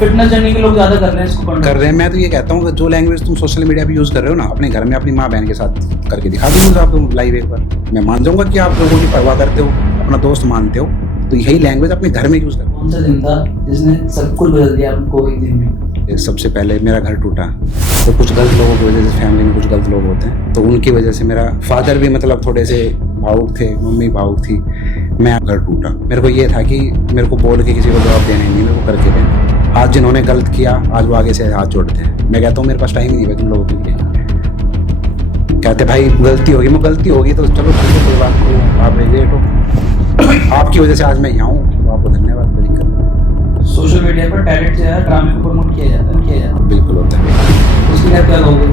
Fitness journey के लोग ज्यादा कर रहे हैं इसको कर रहे हैं। मैं तो ये कहता हूँ कि जो लैंग्वेज तुम सोशल मीडिया पे यूज कर रहे हो ना, अपने घर में अपनी माँ बहन के साथ करके दिखा दो आप तुम लाइव एक बार। मैं मान जाऊंगा कि आप लोगों की परवाह करते हो, अपना दोस्त मानते हो, तो यही लैंग्वेज अपने घर में यूज करो। कौन सा दिन था जिसने सब कुछ बदल दिया आपको एक दिन में? सबसे पहले मेरा घर टूटा, तो कुछ गलत लोगों की वजह से, फैमिली में कुछ गलत लोग होते हैं, तो उनकी वजह से मेरा फादर भी मतलब थोड़े से भावुक थे, मम्मी भावुक थी, मैं घर टूटा। मेरे को ये था कि मेरे को बोल के किसी को जवाब देना नहीं, मेरे को करके देना। आज जिन्होंने गलत किया, आज वो आगे से हाथ जोड़ते हैं। मैं कहता हूँ मेरे पास टाइम ही नहीं है तुम लोगों के लिए। कहते भाई गलती होगी, मैं गलती होगी तो चलो ठीक है, कोई बात नहीं, आप लेट हो, आपकी वजह से आज मैं यहाँ हूँ, तो आपको धन्यवाद। कोई दिक्कत नहीं। सोशल मीडिया पर टैलेंट जो है ड्रामे को प्रमोट किया जाता है। बिल्कुल होता है। उसके लिए क्या कहोगे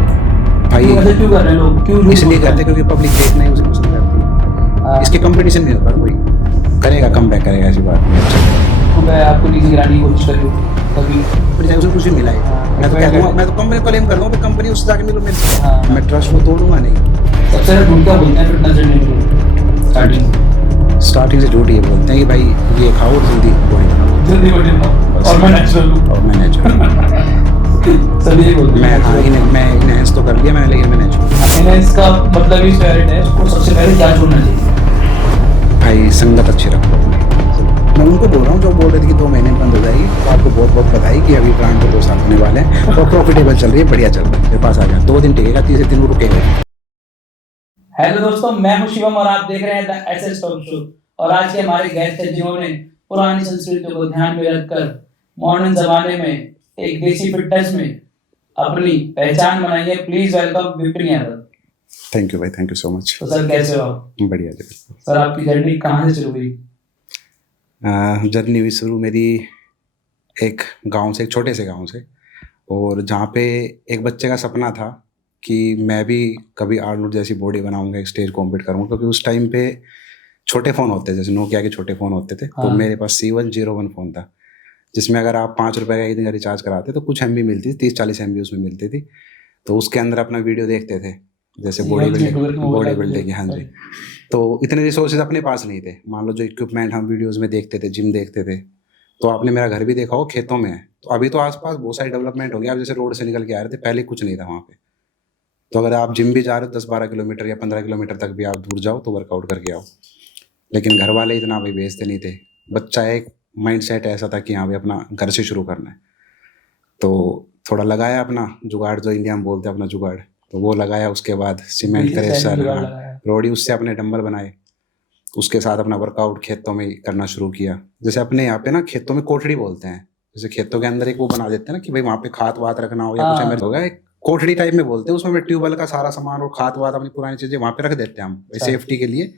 भाई ऐसे क्यों कर रहे हैं लोग? क्यों इसलिए करते क्योंकि पब्लिक देखना ही उसे पसंद करती है। इसके कंपटीशन नहीं होता, कोई करेगा कम बैक करेगा, ऐसी बात नहीं। अच्छा तो मैं आपको नीचे गिराने की कोशिश कर रही हूँ कभी फिर जाके उसे कुछ भी मिला है, मैं तो कह दूंगा, मैं तो कंपनी को क्लेम कर दूंगा, कंपनी उससे जाके मिलो मेरे से। मैं ट्रस्ट वो तोड़ूंगा नहीं। सबसे ज्यादा झूठ क्या बोलते हैं फिटनेस जर्नी में? स्टार्टिंग से झूठ ये बोलते हैं कि भाई ये खाओ जल्दी बॉडी बनाओ, जल्दी बॉडी बनाओ और मैं नेचुरल हूँ, और मैं नेचुरल। सभी ये बोलते हैं। मैं इनहेंस तो कर लिया मैंने, लेकिन मैं नेचुरल। इनहेंस का मतलब इस फेवरेट है, उसको सबसे पहले क्या छोड़ना चाहिए? भाई संगत अच्छी रखो। मैं उनको बोल रहा हूँ जो बोल रहे थे कि 2 महीने में बंद हो जाएगी, तो आपको बहुत बहुत बधाई कि अभी ब्रांड को 2 साल होने वाले हैं और प्रॉफिटेबल चल रही है, बढ़िया चल रहा है। मेरे पास आ जाए 2 दिन टिकेगा, तीसरे दिन वो रुकेगा। हेलो दोस्तों, मैं हूं शिवम और आप देख रहे हैं द एसएस टॉक शो। और आज के हमारे गेस्ट हैं जिन्होंने पुरानी संस्कृतियों को ध्यान में रखकर मॉडर्न जमाने में एक देसी फिटनेस में अपनी पहचान बनाई है। Please welcome Vipin Yadav. Thank you भाई, थैंक यू सो मच। तो सर कैसे हो आप? बढ़िया जी। सर आपकी जर्नी कहाँ से शुरू हुई? जर्नी हुई शुरू मेरी एक गांव से, एक छोटे से गांव से, और जहाँ पे एक बच्चे का सपना था कि मैं भी कभी आर्नोल्ड जैसी बॉडी बनाऊंगा, एक स्टेज कॉम्पीट करूंगा। क्योंकि उस टाइम पे छोटे फ़ोन होते थे, जैसे नोकिया के छोटे फ़ोन होते थे। तो मेरे पास C101 फ़ोन था, जिसमें अगर आप 5 रुपये का एक दिन का रिचार्ज कराते तो कुछ MB मिलती थी, 30-40 MB उसमें मिलती थी। तो उसके अंदर अपना वीडियो देखते थे, जैसे बॉडी बिल्डिंग की। हाँ जी। तो इतने रिसोर्सेज अपने पास नहीं थे। मान लो जो इक्विपमेंट हम वीडियोस में देखते थे, जिम देखते थे, तो आपने मेरा घर भी देखा हो, खेतों में है। तो अभी तो आसपास बहुत सारी डेवलपमेंट हो गया। आप जैसे रोड से निकल के आ रहे थे, पहले कुछ नहीं था वहाँ पे। तो अगर आप जिम भी जा रहे हो 10-12 किलोमीटर या 15 किलोमीटर तक भी आप दूर जाओ तो वर्कआउट करके आओ। लेकिन घर वाले इतना भाई भेजते नहीं थे। बच्चा एक माइंड सेट ऐसा था कि हाँ भाई अपना घर से शुरू करना है। तो थोड़ा लगाया अपना जुगाड़, जो इंडिया में बोलते हैं अपना जुगाड़, तो वो लगाया। उसके बाद सीमेंट क्रेशर, रोडी, उससे अपने डंबल बनाए। उसके साथ अपना वर्कआउट खेतों में करना शुरू किया। जैसे अपने यहाँ पे ना खेतों में कोठड़ी बोलते हैं, जैसे खेतों के अंदर एक वो बना देते हैं ना कि भाई वहाँ पे खाद वाद रखना हो या कुछ एमरजेंसी होगा, एक कोठड़ी टाइप में बोलते हैं। उसमें ट्यूबवेल का सारा सामान और खाद वाद अपनी पुरानी चीजें वहाँ पे रख देते हैं हम सेफ्टी के लिए।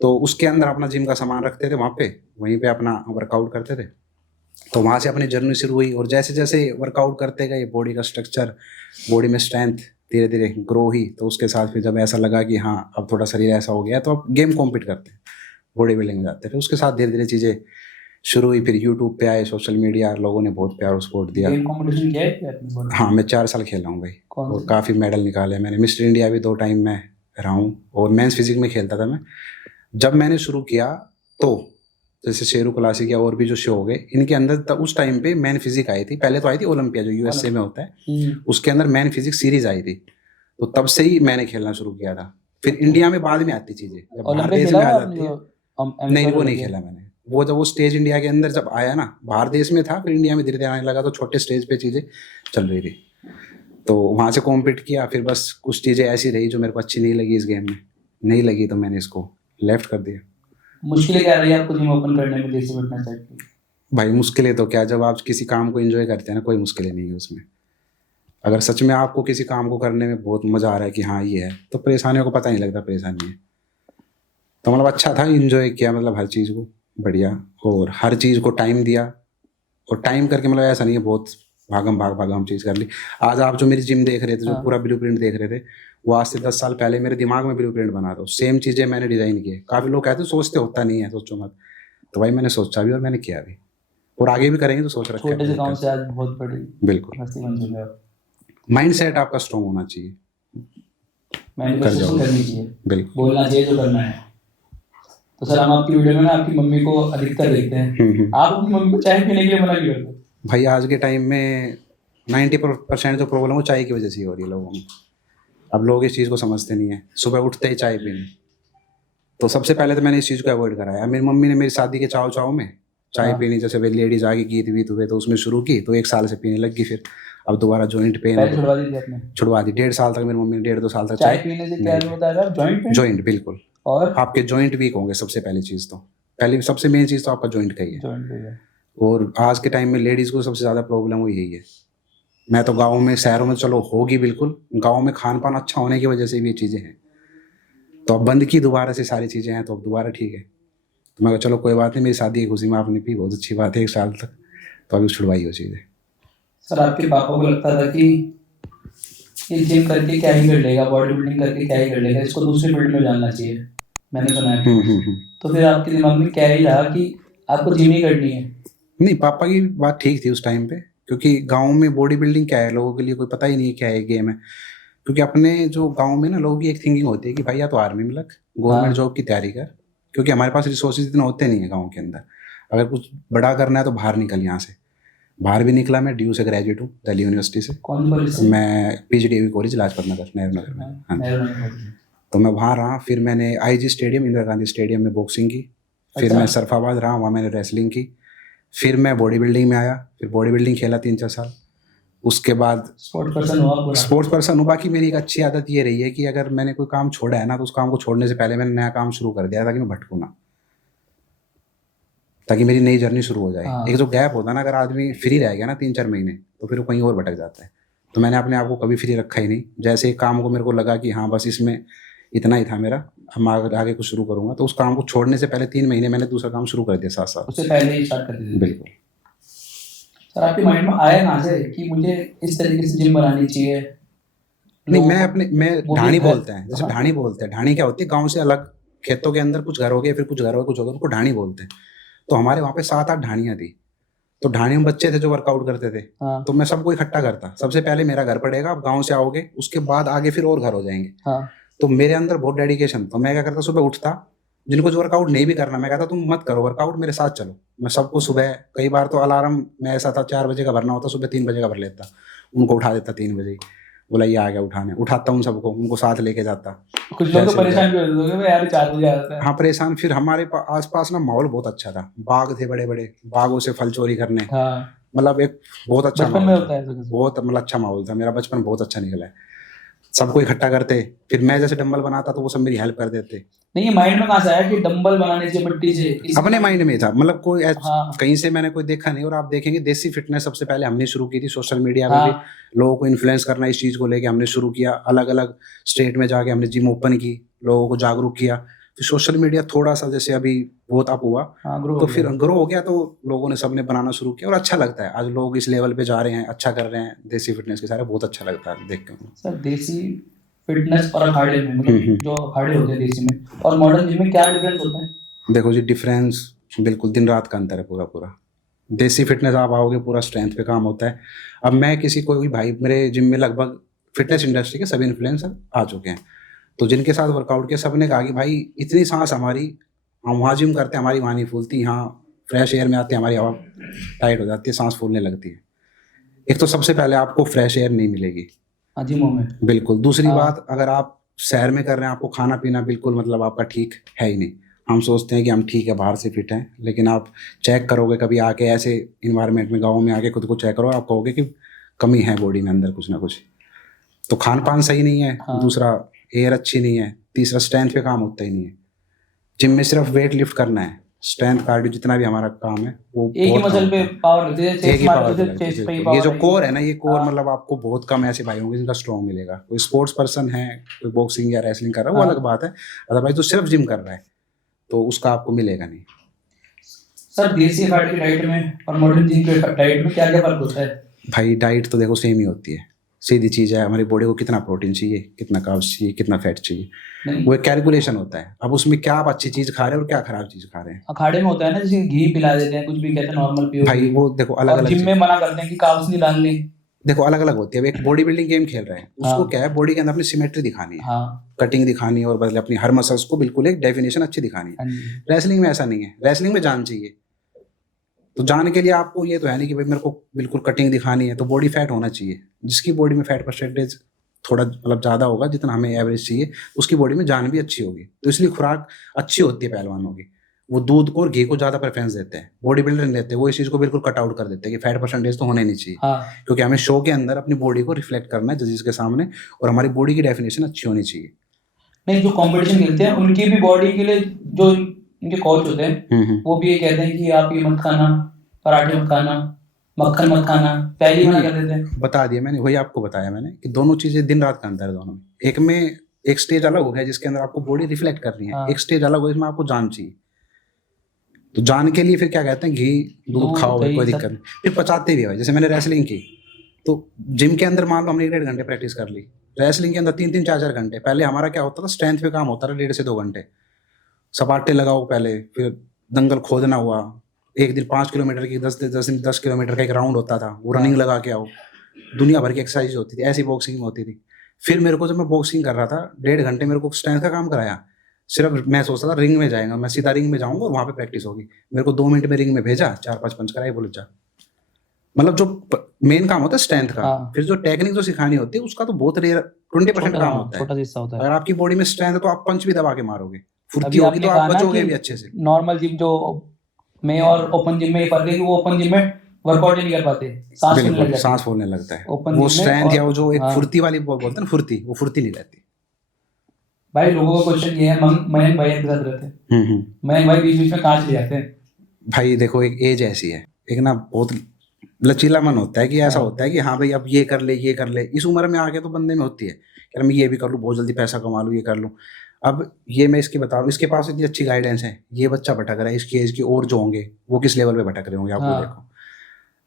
तो उसके अंदर अपना जिम का सामान रखते थे वहाँ पे, वहीं पे अपना वर्कआउट करते थे। तो वहाँ से अपनी जर्नी शुरू हुई। और जैसे जैसे वर्कआउट करते गए, बॉडी का स्ट्रक्चर, बॉडी में स्ट्रेंथ धीरे धीरे ग्रो ही। तो उसके साथ फिर जब ऐसा लगा कि हाँ अब थोड़ा शरीर ऐसा हो गया, तो अब गेम कॉम्पीट करते हैं, बॉडी बिल्डिंग में जाते थे। उसके साथ धीरे धीरे चीज़ें शुरू हुई। फिर यूट्यूब पे आए, सोशल मीडिया, लोगों ने बहुत प्यार और सपोर्ट दिया। हाँ, मैं 4 साल खेला हूँ भाई, और काफ़ी मेडल निकाले मैंने। मिस्टर इंडिया भी 2 टाइम में रहा हूँ, और मेंस फिजिक में खेलता था मैं। जब मैंने शुरू किया तो जैसे शेरू क्लासिक या और भी जो शो हो गए, इनके अंदर तब उस टाइम पे मैन फिजिक आई थी। पहले तो आई थी ओलंपिया, जो USA में होता है, उसके अंदर मैन फिजिक सीरीज आई थी। तो तब से ही मैंने खेलना शुरू किया था। फिर इंडिया में बाद में आती चीजें, जब बाहर देश में आ जाती है। नहीं, वो नहीं खेला मैंने। वो जब वो स्टेज इंडिया के अंदर जब आया ना, बाहर देश में था, फिर इंडिया में धीरे धीरे आने लगा, तो छोटे स्टेज पे चीजें चल रही थी। तो वहां से कॉम्पीट किया। फिर बस कुछ चीजें ऐसी रही जो मेरे को अच्छी नहीं लगी इस गेम में, नहीं लगी, तो मैंने इसको लेफ्ट कर दिया। मुश्किलें क्या रही आपको जिम ओपन करने में, देसी फिटनेस साइड की? भाई मुश्किलें तो क्या, जब आप किसी काम को एंजॉय करते हैं ना, कोई मुश्किलें नहीं है उसमें। अगर सच में आपको किसी काम को करने में बहुत मजा आ रहा है कि हाँ ये है, तो परेशानियों को पता नहीं लगता परेशानी है। तो मतलब अच्छा था, एंजॉय किया, मतलब हर चीज़ को बढ़िया, और हर चीज़ को टाइम दिया। और टाइम करके मतलब ऐसा नहीं है बहुत भागम चीज़ कर ली। आज आप जो मेरी जिम देख रहे थे, जो पूरा ब्लूप्रिंट देख रहे थे, वो आज से 10 साल पहले मेरे दिमाग में ब्लूप्रिंट बना था। सेम चीज़ें मैंने डिज़ाइन किए। काफ़ी लोग कहते हैं सोचते होता नहीं है, सोचो मत। तो भाई मैंने सोचा भी और मैंने किया भी, और आगे भी करेंगे। तो सोच रखा है छोटे से गांव से आज बहुत बड़ी बिल्कुल माइंड सेट आपका स्ट्रॉन्ग होना चाहिए, मैनिफेस्टेशन करनी चाहिए, बिल्कुल बोलना चाहिए जो करना है। तो सर हम आपकी वीडियो में ना आपकी मम्मी को अधिकतर देखते हैं। आप अपनी मम्मी को चाय पीने के लिए मना क्यों करते? भाई आज के टाइम में 90% जो प्रॉब्लम है वो चाय की वजह से ही हो रही है लोगों में। अब लोग इस चीज़ को समझते नहीं है, सुबह उठते ही चाय पीनी। तो सबसे पहले तो मैंने इस चीज़ को अवॉइड कराया। मेरी मम्मी ने मेरी शादी के चाव चाव में चाय हाँ। पीनी, जैसे वे लेडीज आगे गीत वीत हुए तो उसमें शुरू की, तो 1 साल से पीने लग गई। फिर अब दोबारा जॉइंट पेन पहले छुड़वा दी थी आपने? छुड़वा दी। 1.5 साल तक मेरी मम्मी ने 1.5-2 साल तक चाय पीने से क्या होता है? Joint pain? जॉइंट बिल्कुल। और आपके जॉइंट वीक होंगे सबसे पहली चीज़ तो, पहली सबसे मेन चीज़ तो आपका जॉइंट का ही है। Joint pain. और आज के टाइम में लेडीज़ को सबसे ज़्यादा प्रॉब्लम वो यही है। मैं तो गाँव में, शहरों में चलो होगी बिल्कुल, गाँव में खान पान अच्छा होने की वजह से भी ये चीज़ें हैं। तो अब बंद की दोबारा से सारी चीज़ें हैं, तो अब दोबारा ठीक है। तो मैं कहा चलो कोई बात नहीं, मेरी शादी की खुशी में आपने पी, बहुत अच्छी बात है, 1 साल तक, तो अभी छुड़वाई हो चीज़ें। सर आपके पापा को लगता था कि ये जिम करके क्या ही कर लेगा, बॉडी बिल्डिंग करके क्या ही कर लेगा, इसको दूसरी फील्ड में जानना चाहिए, मैंने सुना है। तो फिर आपके दिमाग में क्या ही रहा कि आपको जिम ही करनी है? नहीं, पापा की बात ठीक थी उस टाइम पे, क्योंकि गांव में बॉडी बिल्डिंग क्या है लोगों के लिए कोई पता ही नहीं है क्या है गेम है। क्योंकि अपने जो गांव में ना लोगों की एक थिंकिंग होती है कि भाई या तो आर्मी में लग, गवर्नमेंट जॉब की तैयारी कर, क्योंकि हमारे पास रिसोर्सेज इतना होते नहीं है गाँव के अंदर। अगर कुछ बड़ा करना है तो बाहर निकल यहाँ से। बाहर भी निकला, मैं DU से ग्रेजुएट हूँ, दिल्ली यूनिवर्सिटी से। कौन कॉलेज से? मैं PGDAV कॉलेज लाजपत नगर, नेहरू नगर में। हाँ, नेहरू नगर। तो मैं वहाँ रहा। फिर मैंने IG stadium, Indira Gandhi stadium में बॉक्सिंग की। फिर मैं सरफाबाद रहा, वहाँ मैंने रेसलिंग की। फिर मैं बॉडी बिल्डिंग में आया, फिर बॉडी बिल्डिंग खेला 3-4 साल। उसके बाद स्पोर्ट्स पर्सन हुआ पूरा? स्पोर्ट्स पर्सन हूँ। बाकी मेरी एक अच्छी आदत ये रही है कि अगर मैंने कोई काम छोड़ा है ना, तो उस काम को छोड़ने से पहले मैंने नया काम शुरू कर दिया ताकि मैं भटकूँ ना, ताकि मेरी नई जर्नी शुरू हो जाए। एक जो गैप होता है ना, अगर आदमी फ्री रह गया ना 3-4 महीने, तो फिर वो कहीं और भटक जाता है। तो मैंने अपने आप को कभी फ्री रखा ही नहीं। जैसे एक काम को मेरे को लगा कि हाँ बस इसमें इतना ही था मेरा, हम आगे कुछ शुरू करूँगा, तो उस काम को छोड़ने से पहले 3 महीने मैंने दूसरा काम शुरू कर दिया साथ साथ। उससे पहले ही स्टार्ट कर दिया? बिल्कुल। सर आपके माइंड में आया कहाँ से कि मुझे इस तरीके से जिम बनानी चाहिए? नहीं, मैं ढाणी बोलते हैं, जैसे ढाणी बोलते हैं। ढाणी क्या होती है? गाँव से अलग खेतों के अंदर कुछ घर हो गए, फिर कुछ घर हो गए, कुछ हो गया, उनको ढाणी बोलते हैं। तो हमारे वहाँ पे 7-8 ढाणियाँ थी। तो ढाणी में बच्चे थे जो वर्कआउट करते थे। हाँ। तो मैं सबको इकट्ठा करता, सबसे पहले मेरा घर पड़ेगा, आप गाँव से आओगे, उसके बाद आगे फिर और घर हो जाएंगे। हाँ। तो मेरे अंदर बहुत डेडिकेशन। तो मैं क्या करता, सुबह उठता, जिनको जो वर्कआउट नहीं भी करना, मैं कहता तुम मत करो वर्कआउट, मेरे साथ चलो। मैं सबको सुबह, कई बार तो अलार्म में ऐसा था 4 बजे का भरना होता, सुबह 3 बजे का भर लेता, उनको उठा देता 3 बजे, बोला ये आ गया उठाने, उठाता हूँ सबको, उनको साथ लेके जाता। कुछ लोग तो परेशान भी होते होंगे यार 4 बजे आता है। हाँ परेशान। फिर हमारे आसपास ना माहौल बहुत अच्छा था, बाग थे बड़े बड़े, बागों से फल चोरी करने। हाँ। मतलब एक बहुत अच्छा बचपन में होता है बहुत मतलब अच्छा माहौल था। मेरा बचपन बहुत अच्छा निकला है। सबको इकट्ठा करते, फिर मैं जैसे डंबल बनाता तो वो सब मेरी हेल्प कर देते। नहीं, ये माइंड में कहाँ से आया कि डंबल बनाने से, मट्टी से? अपने माइंड में था, मतलब कोई हाँ। कहीं से मैंने कोई देखा नहीं। और आप देखेंगे देसी फिटनेस सबसे पहले हमने शुरू की थी, सोशल मीडिया पे हाँ। भी लोगों को इन्फ्लुएंस करना, इस चीज़ को लेके हमने शुरू किया। अलग अलग स्टेट में जाके हमने जिम ओपन की, लोगों को जागरूक किया। फिर सोशल मीडिया थोड़ा सा जैसे अभी बहुत अप हुआ, तो फिर ग्रो हो गया, तो लोगों ने सबने बनाना शुरू किया। और अच्छा लगता है, आज लोग इस लेवल पे जा रहे हैं, अच्छा कर रहे हैं देसी फिटनेस के सारे, बहुत अच्छा लगता है देख के। सर देसी फिटनेस और अखाड़े में, मतलब जो अखाड़े होते हैं देसी में और मॉडर्न जिम में क्या डिफरेंस होता है? देखो जी, डिफरेंस बिल्कुल दिन रात का अंतर है पूरा पूरा। देसी फिटनेस आप आओगे पूरा स्ट्रेंथ पे काम होता है। अब मैं किसी कोई भाई, मेरे जिम में लगभग फिटनेस इंडस्ट्री के सभी इन्फ्लुएंसर आ चुके हैं, तो जिनके साथ वर्कआउट किया सबने कहा कि भाई इतनी सांस हमारी, हम वहाँ जिम करते हैं हमारी वहाँ नहीं फूलती, यहाँ फ्रेश एयर में आते हैं हमारी हवा टाइट हो जाती है, सांस फूलने लगती है। एक तो सबसे पहले आपको फ्रेश एयर नहीं मिलेगी जिमों में, बिल्कुल। दूसरी बात, अगर आप शहर में कर रहे हैं, आपको खाना पीना बिल्कुल मतलब आपका ठीक है ही नहीं। हम सोचते हैं कि हम ठीक है, बाहर से फिट हैं, लेकिन आप चेक करोगे कभी आके ऐसे इन्वायरमेंट में, गाँव में आके खुद को चेक करो, आप कहोगे कि कमी है बॉडी में अंदर कुछ ना कुछ। तो खान पान सही नहीं है, दूसरा एयर अच्छी नहीं है, तीसरा स्ट्रेंथ पे काम होता ही नहीं है। जिम में सिर्फ वेट लिफ्ट करना है, स्ट्रेंथ कार्डियो जितना भी हमारा काम है वो एक ही मसल पे पावर लगती है, एक ही पावर चेस्ट पे ही ये पावर जो है। कोर है ना, ये कोर मतलब आपको बहुत कम ऐसे भाई होंगे जिनका स्ट्रॉन्ग मिलेगा। कोई स्पोर्ट्स पर्सन है, कोई बॉक्सिंग या रेसलिंग कर रहा है वो अलग बात है, अदरवाइज तो सिर्फ जिम कर रहा है तो उसका आपको मिलेगा नहीं। सर देसी अखाड़े की डाइट में और मॉडर्न जिम की डाइट में क्या क्या फर्क होता है? भाई डाइट तो देखो सेम ही होती है, सीधी चीज़ है, हमारी बॉडी को कितना प्रोटीन चाहिए, कितना कार्ब्स चाहिए, कितना फैट चाहिए, वो एक कैलकुलेशन होता है। अब उसमें क्या आप अच्छी चीज़ खा रहे हैं और क्या खराब चीज़ खा रहे हैं। अखाड़े में होता है ना, जैसे घी पिला देते हैं, कुछ भी कहते हैं नॉर्मल पियो, भाई वो देखो अलग अलग, जिम में मना करते हैं कि कार्ब्स नहीं डालनी। देखो अलग अलग होती है। अब एक बॉडी बिल्डिंग गेम खेल रहे हैं, उसको क्या है, बॉडी के अंदर अपनी सिमेट्री दिखानी है, कटिंग दिखानी है, और बदले अपनी हर मसल्स को बिल्कुल एक डेफिनेशन अच्छी दिखानी है। रेसलिंग में ऐसा नहीं है, रेसलिंग में जान चाहिए, तो जान के लिए आपको ये तो है नहीं कि भाई मेरे को बिल्कुल कटिंग दिखानी है, तो बॉडी फैट होना चाहिए। जिसकी बॉडी में फैट परसेंटेज थोड़ा मतलब ज़्यादा होगा, जितना हमें एवरेज चाहिए, उसकी बॉडी में जान भी अच्छी होगी। तो इसलिए खुराक अच्छी होती है पहलवानों की। वो दूध को और घी को ज़्यादा प्रेफरेंस देते हैं, बॉडी बिल्डर नहीं देते। वो इस चीज़ को बिल्कुल कट आउट कर देते हैं कि फैट परसेंटेज तो होना ही नहीं चाहिए, हाँ क्योंकि हमें शो के अंदर अपनी बॉडी को रिफ्लेक्ट करना है जजेस के सामने, और हमारी बॉडी की डेफिनेशन अच्छी होनी चाहिए। नहीं, जो कंपटीशन खेलते हैं उनकी भी बॉडी के लिए जो उनके कोच होते हैं वो भी ये कहते हैं कि आप ये मत खाना, पराठे मत खाना, मक्खन मत खाना, पहले ही मना कर देते हैं। बता दिया मैंने, वही आपको बताया मैंने कि दोनों चीज़ें दिन रात का अंतर है दोनों में। एक में एक स्टेज अलग हो गया जिसके अंदर आपको बॉडी रिफ्लेक्ट करनी है, हाँ। एक स्टेज अलग हो जिसमें आपको जान चाहिए। तो जान के लिए फिर क्या कहते हैं, घी दूध दूध, खाओ भाई, दही, कोई सब। दिक्कत नहीं। फिर पचाते भी है। जैसे मैंने रेसलिंग की, तो जिम के अंदर मान लो हमने 1.5 घंटे प्रैक्टिस कर ली, रेसलिंग के अंदर 3-3 4-4 घंटे। पहले हमारा क्या होता था, स्ट्रेंथ पे काम होता था 1.5 से 2 घंटे। सपाटे लगाओ पहले, फिर दंगल खोदना हुआ। एक दिन 5 किलोमीटर की 10 किलोमीटर का एक राउंड होता था, वो रनिंग लगा के आओ। दुनिया भर की एक्सरसाइज होती थी, ऐसी बॉक्सिंग में होती थी। फिर मेरे को जब मैं बॉक्सिंग कर रहा था 1.5 घंटे मेरे को स्ट्रेंथ का काम कराया। सिर्फ मैं सोचता था रिंग में जाएगा, मैं सीधा रिंग में जाऊंगा और वहाँ पे प्रैक्टिस होगी। मेरे को 2 मिनट में रिंग में भेजा, 4-5 पंच कराए, बोले जा। मतलब जो मेन काम होता है स्ट्रेंथ का, हाँ। फिर जो टेक्निक जो सिखानी होती है उसका तो बहुत रेयर 20% काम होता है। छोटा हिस्सा होता है। अगर आपकी बॉडी में स्ट्रेंथ है तो आप पंच भी दबा के मारोगे, फुर्ती अभी होगी आपने तो कहा आप ना बचोगे कि भी अच्छे से। नॉर्मल जिम जो में और ओपन जिम में ये फर्क है कि वो ओपन जिम में वर्कआउट नहीं कर पाते, सांस फूलने लग बिल्कुल जाती सांस है। फूलने लगता है। ओपन वो जिम में स्ट्रेंथ या और- वो जो एक हाँ। फुर्ती वाली बोलते हैं ना, फुर्ती, वो फुर्ती नहीं रहती। भाई लोगों का क्वेश्चन ये है, मयंक भाई के साथ रहते हैं, मयंक भाई बीच बीच में कहाँ चले जाते हैं? भाई देखो, एक एज ऐसी है, एक ना बहुत लचीला मन होता है कि ऐसा हाँ। होता है कि हाँ भाई अब ये कर ले, ये कर ले। इस उम्र में आके तो बंदे में होती है कि मैं ये भी कर लूँ, बहुत जल्दी पैसा कमा लूँ, ये कर लूँ। अब ये मैं इसकी बता रहा हूँ, इसके पास इतनी अच्छी गाइडेंस है, ये बच्चा भटक रहा है, इसकी एज के और जो होंगे वो किस लेवल पे भटक रहे होंगे, आप वो हाँ। देखो।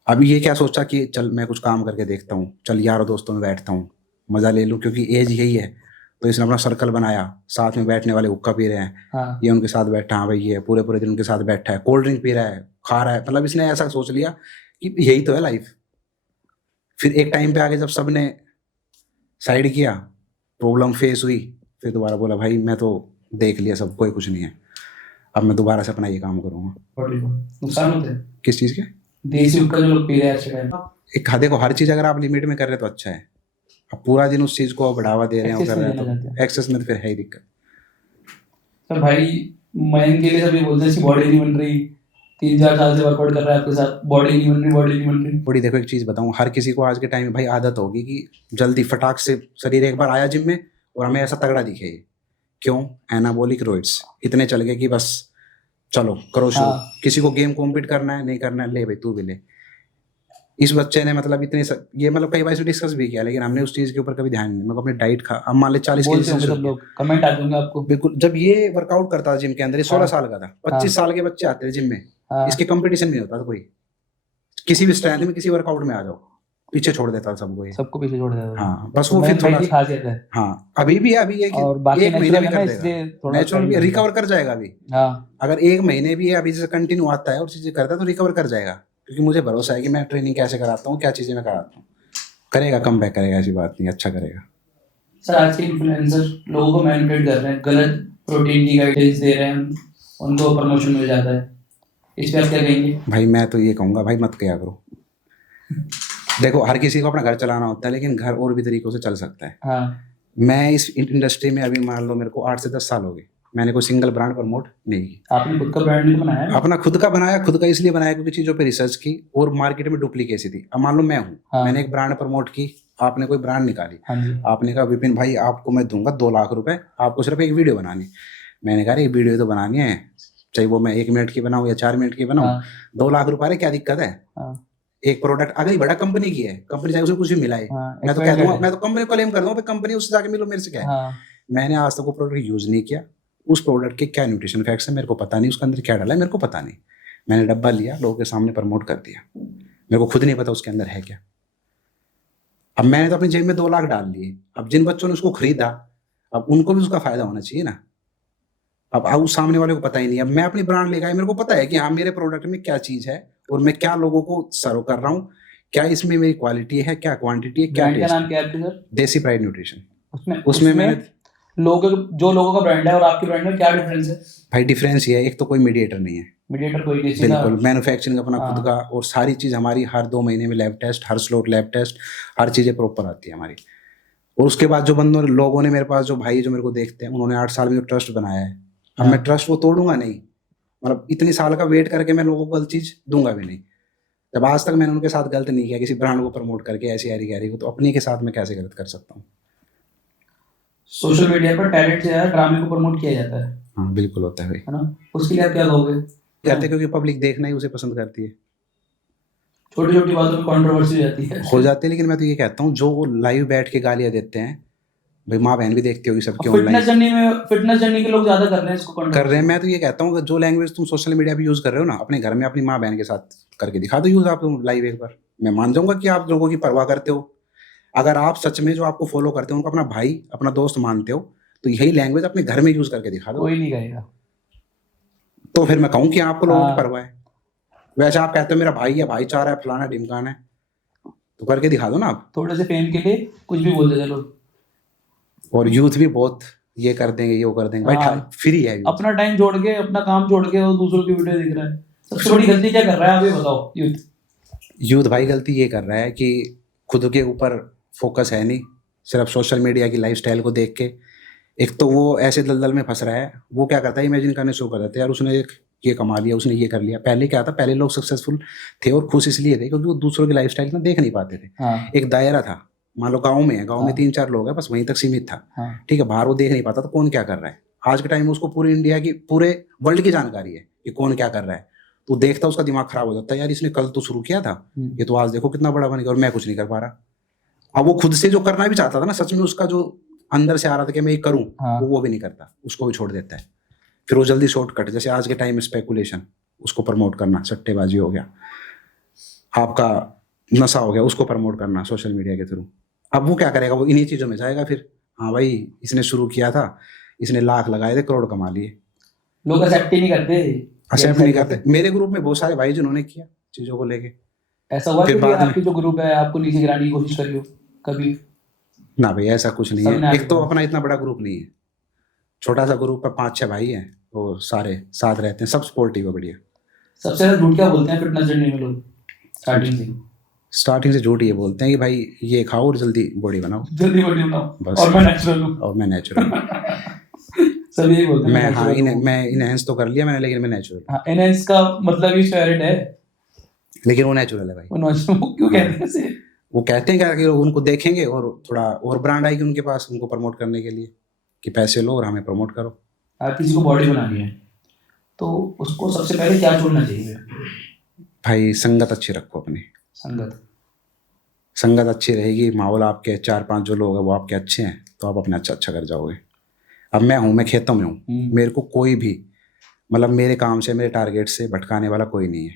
अभी ये क्या सोचा कि चल मैं कुछ काम करके देखता हूँ, चल यारों दोस्तों में बैठता हूँ, मजा ले लूँ, क्योंकि एज यही है। तो इसने अपना सर्कल बनाया, साथ में बैठने वाले हुक्का पी रहे हैं, हाँ। ये उनके साथ बैठा, हाँ भाई ये पूरे पूरे दिन उनके साथ बैठा है, कोल्ड ड्रिंक पी रहा है, खा रहा है। मतलब इसने ऐसा सोच लिया कि यही तो है लाइफ। फिर एक टाइम पे आगे जब सबने साइड किया, प्रॉब्लम फेस हुई, फिर दोबारा बोला भाई मैं तो देख लिया सब, कोई कुछ नहीं है, अब मैं दोबारा से अपना ये काम करूँगा। बॉडी को नुकसान होते हैं किस चीज़ के? देसी हुक्का जो लोग पी रहे हैं अच्छे टाइम। एक देखो, हर चीज़ अगर आप लिमिट में कर रहे हो तो अच्छा है। अब पूरा दिन उस चीज़ को बढ़ावा दे रहे हो, Excess कर रहे में देना हैं, चाहते तो एक्सेस में तो फिर है ही दिक्कत। सर भाई मयंक के लिए सभी बोलते हैं इसकी बॉडी नहीं बन रही, 3-4 साल से वर्कआउट कर रहा है आपके साथ, बॉडी नहीं बन रही, बॉडी नहीं बन रही। बॉडी देखो, एक चीज़ बताऊँ, हर किसी को आज के टाइम में भाई आदत होगी कि जल्दी फटाक से शरीर एक बार आया जिम में और हमें ऐसा तगड़ा दिखे। ये क्यों? एनाबॉलिक रोइड्स इतने चल गए कि बस चलो करो शुरू। हाँ। किसी को गेम कॉम्पीट करना है, नहीं करना है, ले भाई तू भी ले। इस बच्चे ने मतलब ये मतलब कई बार से डिस्कस भी किया, लेकिन हमने उस चीज़ के ऊपर कभी ध्यान नहीं। मतलब अपनी डाइट खा, अब मान ले 40 बोलते होंगे केजी सब लोग, कमेंट आते होंगे आपको। बिल्कुल। जब ये वर्कआउट करता था जिम के अंदर, ये 16 हाँ। साल का था, 25 साल के बच्चे आते थे जिम में, हाँ। इसके कंपटीशन नहीं होता था कोई। किसी भी स्ट्रेंथ में, किसी वर्कआउट में आ जाओ, पीछे छोड़ देता था सबको ये। सबको पीछे छोड़ देता था। हाँ, बस तो वो फिर मयंक भाई थोड़ा की खासियत है। हाँ, अभी भी है, अभी ये कि और बाकी एक महीने नेचुरल में है ना, कर इसलिए देगा, थोड़ा नेचुरल भी टाइम रिकवर कर जाएगा अभी। हाँ। अगर एक महीने भी अभी से कंटिन्यू आता है और चीजें करता है तो रिकवर कर जाएगा, क्योंकि मुझे भरोसा है कि मैं ट्रेनिंग कैसे कराता हूँ, क्या चीजें मैं कराता हूँ, करेगा, कम बैक करेगा, ऐसी बात नहीं, अच्छा करेगा। सर आज के इन्फ्लुएंसर लोगों को मैनिपुलेट कर रहे हैं, गलत प्रोटीन की गाइडेंस दे रहे हैं, उनको प्रमोशन मिल जाता है, इस पे आप क्या कहेंगे? भाई मैं तो ये कहूँगा, भाई मत किया करो। देखो, हर किसी को अपना घर चलाना होता है, लेकिन घर और भी तरीकों से चल सकता है। हाँ। मैं इस इंडस्ट्री में अभी मान लो मेरे को 8 से 10 साल हो गए, मैंने कोई सिंगल ब्रांड प्रमोट नहीं की। आपने खुद का ब्रांड नहीं बनाया है? अपना खुद का बनाया, खुद का इसलिए बनाया क्योंकि चीज़ों पे रिसर्च की और मार्केट में डुप्लीकेसी थी। अब मान लो मैं हूँ, हाँ। मैंने एक ब्रांड प्रमोट की, आपने कोई ब्रांड निकाली, हाँ जी। आपने कहा विपिन भाई आपको मैं दूंगा 2 लाख रुपए, आपको सिर्फ एक वीडियो बनानी। मैंने कहा एक वीडियो तो बनानी है, चाहे वो मैं 1 मिनट की बनाऊँ या 4 मिनट की बनाऊँ, हाँ। 2 लाख रुपए, क्या दिक्कत है? हाँ। एक प्रोडक्ट अगर ये बड़ा कंपनी की है, कंपनी चाहे उसे कुछ भी मिलाए, हाँ, मैं तो कह expanded दूंगा, है। मैं तो कंपनी को क्लेम कर दूंगा, कंपनी उससे जाके मिलो, मेरे से क्या है। हाँ। मैंने आज तक वो प्रोडक्ट यूज नहीं किया, उस प्रोडक्ट के क्या न्यूट्रिशन फैक्ट्स है मेरे को पता नहीं, उसके अंदर क्या डाला है मेरे को पता नहीं, मैंने डब्बा लिया, लोगों के सामने प्रमोट कर दिया, मेरे को खुद नहीं पता उसके अंदर है क्या। अब मैंने तो अपनी जेब में 2 लाख डाल लिए, अब जिन बच्चों ने उसको खरीदा, अब उनको भी उसका फायदा होना चाहिए ना। अब उस सामने वाले को पता ही नहीं। अब मैं अपनी ब्रांड लेकर, मेरे को पता है कि हाँ मेरे प्रोडक्ट में क्या चीज है और मैं क्या लोगों को सर्व कर रहा हूँ, क्या इसमें मेरी क्वालिटी है, क्या क्वांटिटी है, क्या ब्रांड का टेस्ट। नाम क्या है आपके सर? देसी प्राइड न्यूट्रिशन। उसमें उसमें मैंने जो लोगों का ब्रांड है और आपके ब्रांड में क्या डिफरेंस है? भाई डिफरेंस ये है, एक तो कोई मीडिएटर नहीं है, मीडिएटर कोई नहीं, सीधा बिल्कुल मैन्युफैक्चरिंग अपना खुद हाँ। का, और सारी चीज़ हमारी हर 2 महीने में लैब टेस्ट, हर स्लॉट लैब टेस्ट, हर चीज़ें प्रॉपर आती है हमारी। और उसके बाद जो बंदों लोगों ने मेरे पास, जो भाई जो मेरे को देखते हैं, उन्होंने 8 साल में जो ट्रस्ट बनाया है, अब हाँ। मैं ट्रस्ट वो तोड़ूंगा नहीं, मतलब इतनी साल का वेट करके मैं लोगों को गलत चीज़ दूंगा भी नहीं। जब आज तक मैंने उनके साथ गलत नहीं किया, किसी ब्रांड को प्रमोट करके ऐसी यारी गहरी को, तो अपनी के साथ मैं कैसे गलत कर सकता हूँ? सोशल मीडिया पर टैलेंट से ज्यादा ड्रामे को प्रमोट किया जाता हाँ बिल्कुल होता है भाई, है ना? उसके लिए आप क्या कहोगे? करते क्योंकि पब्लिक देखना ही उसे पसंद करती है, छोटी छोटी बातों में कंट्रोवर्सी हो जाती है। हो जाती है। लेकिन मैं तो ये कहता हूँ, जो लाइव बैठ के गालियाँ देते हैं, भाई माँ बहन भी देखती होगी सबके ऑनलाइन, फिटनेस जर्नी के लोग ज्यादा कर रहे हैं इसको कर रहे हैं। मैं तो ये कहता हूँ कि जो लैंग्वेज तुम सोशल मीडिया पे यूज कर रहे हो ना, अपने घर में अपनी माँ बहन के साथ करके दिखा दो यूज आप लाइव एक बार। मैं मान जाऊंगा कि आप लोगों की परवाह करते हो। अगर आप सच में जो आपको फॉलो करते हो उनको अपना भाई अपना दोस्त मानते हो, तो यही लैंग्वेज अपने घर में यूज करके दिखा दो, कोई नहीं कहेगा। तो फिर मैं कहूँ कि आपको लोगों की हाँ। परवाह है। वैसे आप कहते हो मेरा भाई है, भाईचारा है, फलाना ढिमकाना है, तो करके दिखा दो ना आप। थोड़े से फेम के लिए कुछ भी बोल देते लोग, और यूथ भी बहुत ये कर देंगे, ये वो कर देंगे भाई, हाँ। फ्री है youth। अपना टाइम छोड़ के, अपना काम छोड़ के वो दूसरों की वीडियो देख रहा है। सबसे बड़ी गलती क्या कर रहा है आप ये बताओ? यूथ भाई गलती ये कर रहा है कि खुद के ऊपर फोकस है नहीं, सिर्फ सोशल मीडिया की लाइफस्टाइल को देख के। एक तो वो ऐसे दलदल में फंस रहा है, वो क्या करता है, इमेजिन करने शुरू कर देता है, यार उसने ये कमा लिया, उसने ये कर लिया। पहले क्या था, पहले लोग सक्सेसफुल थे और खुश इसलिए थे क्योंकि वो दूसरों की लाइफस्टाइल ना देख नहीं पाते थे। हाँ। एक दायरा था, मान लो गाँव में है, गाँव में हाँ। 3-4 लोग हैं, बस वहीं तक सीमित था। हाँ। ठीक है, बाहर वो देख नहीं पाता तो कौन क्या कर रहा है। आज के टाइम में उसको पूरी इंडिया की, पूरे वर्ल्ड की जानकारी है कि कौन क्या कर रहा है। तो देखता उसका दिमाग खराब हो जाता है, यार इसने कल तो शुरू किया था, ये तो आज देखो कितना बड़ा बन गया और मैं कुछ नहीं कर पा रहा। अब वो खुद से जो करना भी चाहता था ना, सच में उसका जो अंदर से आ रहा था कि मैं ये करूं, हाँ। वो भी नहीं करता, उसको भी छोड़ देता है। फिर वो जल्दी शॉर्टकट, जैसे आज के टाइम में स्पेकुलेशन, उसको प्रमोट करना, सट्टेबाजी हो गया, आपका नशा हो गया, उसको प्रमोट करना सोशल मीडिया के थ्रू। अब वो क्या करेगा, वो इन्हीं चीज़ों में जाएगा फिर। हाँ भाई इसने शुरू किया था, इसने लाख लगाए थे, करोड़ कमा लिए। लोग एक्सेप्ट ही नहीं करते, एक्सेप्ट नहीं करते। मेरे ग्रुप में बहुत सारे भाई जिन्होंने किया चीज़ों को लेके। ऐसा हुआ फिर कि बाद में- आपकी जो ग्रुप है आपको नीचे गिराने की कोशिश करी हो कभी? ना भाई ऐसा कुछ नहीं सबने है। आगे एक तो बढ़ा। अपना इतना बड़ा ग्रुप नहीं है, छोटा सा ग्रुप है, 5-6 भाई हैं और सारे साथ रहते हैं, सब सपोर्टिव है, बढ़िया। सबसे ज्यादा झूठ क्या बोलते हैं फिटनेस जर्नी में लोग स्टार्टिंग से? स्टार्टिंग से झूठ ये बोलते हैं कि भाई ये खाओ और जल्दी बॉडी बनाओ, जल्दी बॉडी बनाओ बस। और मैं नेचुरल हूँ। और मैं नेचुरल सब यही बोलते हैं मैं, हाँ natural हूँ। मैं इनहेंस तो कर लिया मैंने, लेकिन मैं नेचुरल, हाँ, एनहेंस का मतलब ही स्टेरॉइड है। लेकिन वो नेचुरल है भाई। वो natural- वो क्यों कहते हैं ऐसे? वो कहते हैं क्या कि लोग उनको देखेंगे और थोड़ा और ब्रांड आएगी उनके पास, उनको प्रमोट करने के लिए कि पैसे लो और हमें प्रमोट करो। आप किसी को बॉडी बनानी है तो उसको सबसे पहले क्या छोड़ना चाहिए? भाई संगत अच्छी रखो अपनी, संगत। संगत अच्छी रहेगी, माहौल आपके 4-5 जो लोग हैं वो आपके अच्छे हैं, तो आप अपने अच्छा कर जाओगे। अब मैं खेतों में हूँ, मेरे को कोई भी मतलब मेरे काम से, मेरे टारगेट से भटकाने वाला कोई नहीं है।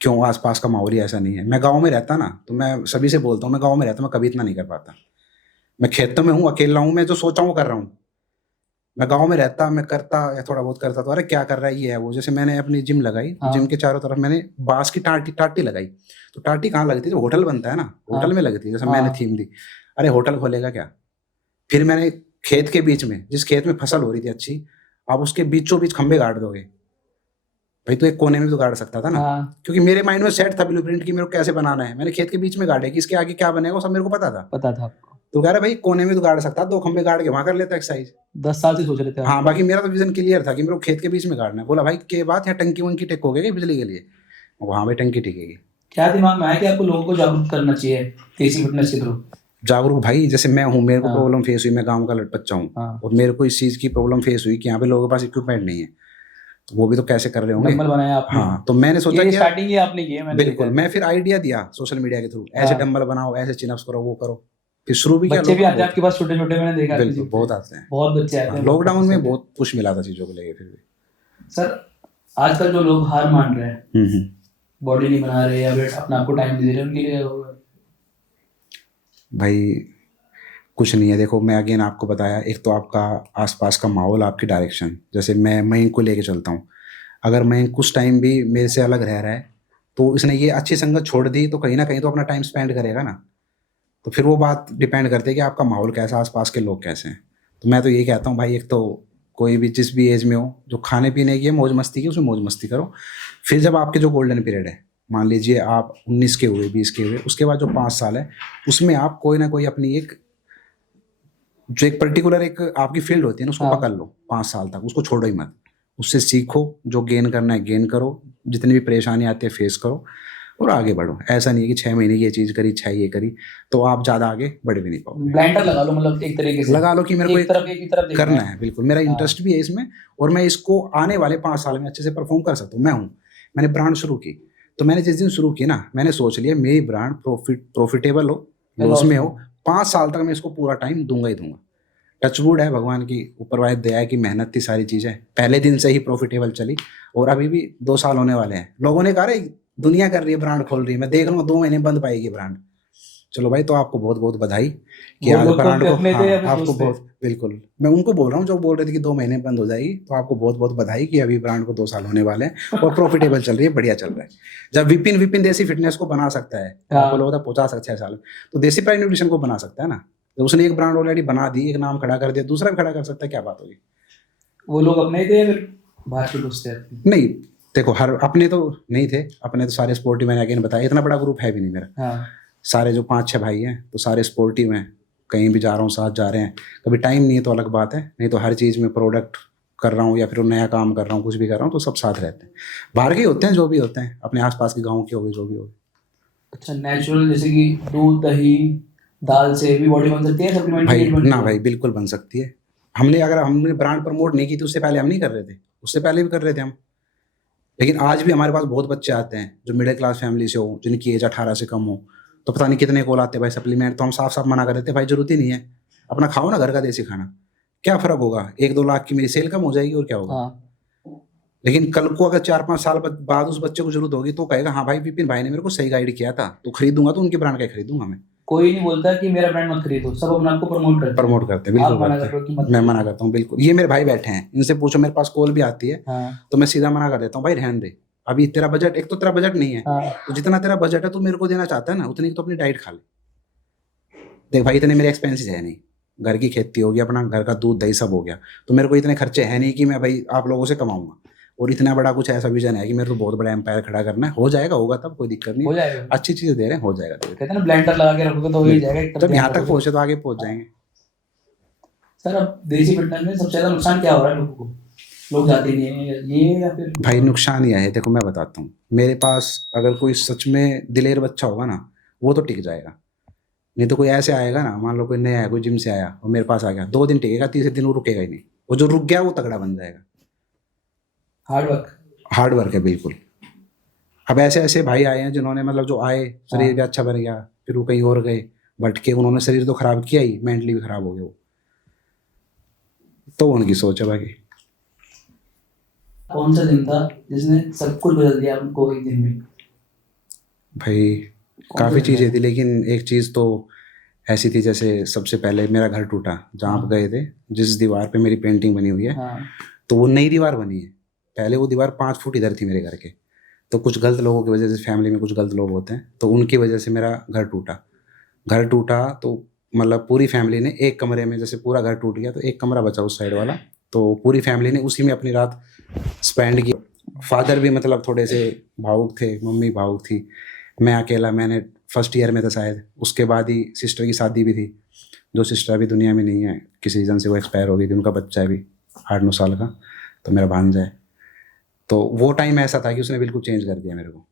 क्यों, आसपास का माहौल ही ऐसा नहीं है। मैं गांव में रहता ना, तो मैं सभी से बोलता हूँ, मैं गांव में रहता, मैं कभी इतना नहीं कर पाता। मैं खेतों में हूँ, अकेला हूँ, मैं जो सोचा हूँ वो कर रहा हूँ। मैं गांव में रहता, मैं करता या थोड़ा बहुत करता तो अरे क्या कर रहा है ये है वो। जैसे मैंने अपनी जिम लगाई, हाँ। जिम के चारों तरफ मैंने बांस की टाटी लगाई। तो टाटी कहाँ लगती है, जो होटल बनता है ना, होटल में लगती है। जैसे मैंने थीम दी, अरे होटल खोलेगा क्या। फिर मैंने खेत के बीच में, जिस खेत में फसल हो रही थी अच्छी, आप उसके बीचों बीच खंबे गाड़ दोगे भाई, तो एक कोने में तो गाड़ सकता था ना। क्योंकि मेरे माइंड में सेट था ब्लूप्रिंट की मेरे को कैसे बनाना है। मैंने खेत के बीच में गाड़े कि इसके आगे क्या बनेगा वो सब मेरे को पता था। तो कह रहा भाई कोने में तो गाड़ सकता, 2 खंबे गाड़ के वहां कर लेता एक्सरसाइज। 10 साल से सोच रहे थे आप? हाँ, बाकी मेरा तो विजन क्लियर था कि मेरे को खेत के बीच में गाड़ना है। बोला भाई के बात है, टंकी वंकी टेक हो गई बिजली के लिए? वहां भाई टंकी टिकेगी। क्या दिमाग में आया कि आपको लोगों को जागरूक करना चाहिए देसी फिटनेस के थ्रू? जागरूक भाई, जैसे मैं हूँ, मेरे को हाँ। प्रॉब्लम फेस हुई, मैं गाँव का बच्चा हूँ, हाँ। और मेरे को इस चीज़ की प्रॉब्लम फेस हुई कि यहाँ पे लोगों के पास इक्विपमेंट नहीं है, तो वो भी तो कैसे कर रहे होंगे। डंबल बनाया आपने? हाँ, तो मैंने सोचा ये कि स्टार्टिंग ही आपने की है? मैंने बिल्कुल, मैं फिर आइडिया दिया सोशल मीडिया के थ्रू, ऐसे हाँ। डंबल बनाओ, ऐसे चिनअप्स करो, वो करो। फिर शुरू भी किया। बच्चे भी आते हैं आपके पास छोटे छोटे? मैंने देखा बिल्कुल, बहुत आते हैं, बहुत बच्चे आते हैं। लॉकडाउन में बहुत पुश मिला था चीज़ों को लेके। फिर भी सर आजकल जो लोग हार मान रहे हैं, बॉडी नहीं बना रहे या फिर अपने आप को टाइम नहीं दे रहे, उनके लिए क्या होगा? भाई कुछ नहीं है, देखो मैं अगेन आपको बताया, एक तो आपका आसपास का माहौल, आपकी डायरेक्शन। जैसे मैं मयंक को लेके चलता हूँ, अगर मयंक कुछ टाइम भी मेरे से अलग रह रहा है, तो इसने ये अच्छी संगत छोड़ दी, तो कहीं ना कहीं तो अपना टाइम स्पेंड करेगा ना। तो फिर वो बात डिपेंड करती है कि आपका माहौल कैसा, आसपास के लोग कैसे हैं। तो मैं तो यही कहता हूँ भाई, एक तो कोई भी जिस भी एज में हो, जो खाने पीने की है, मौज मस्ती की, उसमें मौज मस्ती करो। फिर जब आपके जो गोल्डन पीरियड है, मान लीजिए आप 19 के हुए, 20 के हुए, उसके बाद जो 5 साल है, उसमें आप कोई ना कोई अपनी एक जो एक पर्टिकुलर एक आपकी फील्ड होती है ना, उसको हाँ। पकड़ लो 5 साल तक, उसको छोड़ो ही मत। उससे सीखो, जो गेन करना है गेन करो, जितनी भी परेशानी आती है फेस करो और आगे बढ़ो। ऐसा नहीं है कि 6 महीने की ये चीज़ करी, 6 ये करी, तो आप ज़्यादा आगे बढ़ भी नहीं पाओगे। ब्लाइंडर लगा लो, मतलब एक तरीके से लगा लो कि मेरे को एक तरफ एक ही तरफ देखना करना है। है, बिल्कुल मेरा हाँ। इंटरेस्ट भी है इसमें, और मैं इसको आने वाले 5 साल में अच्छे से परफॉर्म कर सकता हूँ। मैंने ब्रांड शुरू की, तो मैंने जिस दिन शुरू की ना, मैंने सोच लिया मेरी ब्रांड प्रॉफिटेबल हो, लॉस में हो, 5 साल तक मैं इसको पूरा टाइम दूंगा ही दूंगा। टचवुड है, भगवान की ऊपर वाली दया है कि मेहनत थी सारी चीज़ें, पहले दिन से ही प्रॉफिटेबल चली, और अभी भी 2 साल होने वाले हैं। लोगों ने कहा रे दुनिया कर रही है, ब्रांड खोल रही है, मैं देख लूँगा 2 महीने बंद पाएगी ब्रांड। चलो भाई, तो आपको बहुत बहुत बधाई कि वो आज लोग तो ब्रांड को, अपने हाँ थे, अपने आपको दोस्त थे। बहुत, बिल्कुल मैं उनको बोल रहा हूँ जो बोल रहे थे कि 2 महीने बंद हो जाएगी, तो आपको बहुत बहुत बधाई कि अभी ब्रांड को 2 साल होने वाले हैं और प्रॉफिटेबल चल रही है, बढ़िया चल रहा है। जब विपिन विपिन देसी फिटनेस को बना सकता है, तो हाँ। आपको लोग पहुंचा सकता है 6 साल में, तो देसी प्राइड न्यूट्रिशन को बना सकता है ना। तो उसने एक ब्रांड ऑलरेडी बना दी, एक नाम खड़ा कर दिया, दूसरा भी खड़ा कर सकता है, क्या बात होगी। वो लोग अपने ही थे या फिर बाहर के दोस्त थे आपके? नहीं देखो, हर अपने तो नहीं थे, अपने तो सारे स्पोर्टिव, मैंने अगेन बताया इतना बड़ा ग्रुप है भी नहीं मेरा। हाँ। सारे जो 5-6 भाई हैं तो सारे स्पोर्टिव हैं, कहीं भी जा रहा हूँ साथ जा रहे हैं। कभी टाइम नहीं है तो अलग बात है, नहीं तो हर चीज़ में प्रोडक्ट कर रहा हूँ या फिर नया काम कर रहा हूँ, कुछ भी कर रहा हूँ, तो सब साथ रहते हैं। बाहर के ही होते हैं जो भी होते हैं, अपने आसपास के गाँव के हो गए, जो भी हो गए। अच्छा, नेचुरल जैसे कि दूध दही दाल से भी बॉडी बन सकती है, सप्लीमेंट भाई नीड ना भाई, बिल्कुल बन सकती है। हमने ब्रांड प्रमोट नहीं की थी उससे पहले, हम नहीं कर रहे थे, उससे पहले भी कर रहे थे हम। लेकिन आज भी हमारे पास बहुत बच्चे आते हैं जो मिडिल क्लास फैमिली से हो, जिनकी एज 18 से कम हो, तो पता नहीं कितने कॉल आते हैं भाई सप्लीमेंट, तो हम साफ साफ मना कर देते हैं भाई जरूरत ही नहीं है, अपना खाओ ना घर का देसी खाना, क्या फ़र्क होगा, 1-2 लाख की मेरी सेल कम हो जाएगी और क्या होगा। हाँ। लेकिन कल को अगर 4-5 साल बाद उस बच्चे को जरूरत होगी तो कहेगा हाँ भाई विपिन भाई ने मेरे को सही गाइड किया था, तो खरीदूंगा तो उनकी ब्रांड का ही खरीदूंगा मैं। कोई नहीं बोलता कि मेरा ब्रांड मत खरीदो, सब अपने आप को प्रमोट करते हैं। प्रमोट करते हैं, आप बिल्कुल मना करते कर रहे हो कि हैं, मत मैं खरीदो। मना करता हूँ बिल्कुल। ये मेरे भाई बैठे हैं, इनसे पूछो, मेरे पास कॉल भी आती है, हाँ। तो मैं सीधा मना कर देता हूँ भाई रहने दे, अभी तेरा बजट, एक तो तेरा बजट नहीं है, हाँ। तो जितना तेरा बजट है तू मेरे को देना चाहता है ना, उतनी तो अपनी डाइट खा ले। देख भाई, इतने मेरे एक्सपेंसेस है नहीं, घर की खेती होगी, अपना घर का दूध दही सब हो गया, तो मेरे को इतने खर्चे हैं नहीं कि मैं भाई आप लोगों से कमाऊंगा, और इतना बड़ा कुछ ऐसा विजन है कि मेरे को बहुत बड़ा एम्पायर खड़ा करना है। हो जाएगा, होगा तब, कोई दिक्कत नहीं, हो जाएगा। अच्छी चीज़ें दे रहे हैं, हो जाएगा धीरे कहते हैं ना ब्लेंडर लगा के रखोगे तो हो ही जाएगा। एक धीरे। तरफ जब ध्यान यहाँ तक रखोगे। पहुँचे तो आगे पहुँच जाएंगे। सर, अब देसी फिटनेस में सबसे ज्यादा नुकसान क्या हो रहा है लोगों को? लोग जाते नहीं है ये या फिर भाई नुकसान ही है, देखो मैं बताता हूँ, मेरे पास अगर कोई सच में दिलेर बच्चा होगा ना, वो तो टिक जाएगा। नहीं तो कोई ऐसे आएगा ना, मान लो कोई नया है, कोई जिम से आया और मेरे पास आ गया, 2 दिन टिकेगा, तीसरे दिन वो रुकेगा ही नहीं, वो जो रुक गया वो तगड़ा बन जाएगा। Hard work? हार्ड वर्क है बिल्कुल। अब ऐसे ऐसे भाई आए हैं जिन्होंने मतलब जो आए, शरीर भी अच्छा बन गया, फिर वो कहीं और गए भटके, उन्होंने शरीर तो खराब किया ही, मेंटली भी खराब हो गए वो, तो उनकी सोच है बाकी। कौन सा दिन था जिसने सब कुछ बदल दिया आपको एक दिन में? भाई कौन काफ़ी सा दिन चीज़ें था? थी, लेकिन एक चीज़ तो ऐसी थी, जैसे सबसे पहले मेरा घर टूटा, जहाँ आप हाँ। गए थे, जिस दीवार पे मेरी पेंटिंग बनी हुई है, हाँ। तो वो नई दीवार बनी है। पहले वो दीवार 5 फुट इधर थी मेरे घर के, तो कुछ गलत लोगों की वजह से, फैमिली में कुछ गलत लोग होते हैं, तो उनकी वजह से मेरा घर टूटा। घर टूटा तो मतलब पूरी फैमिली ने एक कमरे में, जैसे पूरा घर टूट गया तो एक कमरा बचा उस साइड वाला, तो पूरी फैमिली ने उसी में अपनी रात स्पेंड की। फादर भी मतलब थोड़े से भावुक थे, मम्मी भावुक थी, मैं अकेला, मैंने फर्स्ट ईयर में था शायद, उसके बाद ही सिस्टर की शादी भी थी, जो सिस्टर अभी दुनिया में नहीं है, किसी रीज़न से वो एक्सपायर हो गई थी, उनका बच्चा है अभी 8-9 साल का, तो मेरा भांजा है। तो वो टाइम ऐसा था कि उसने बिल्कुल चेंज कर दिया मेरे को।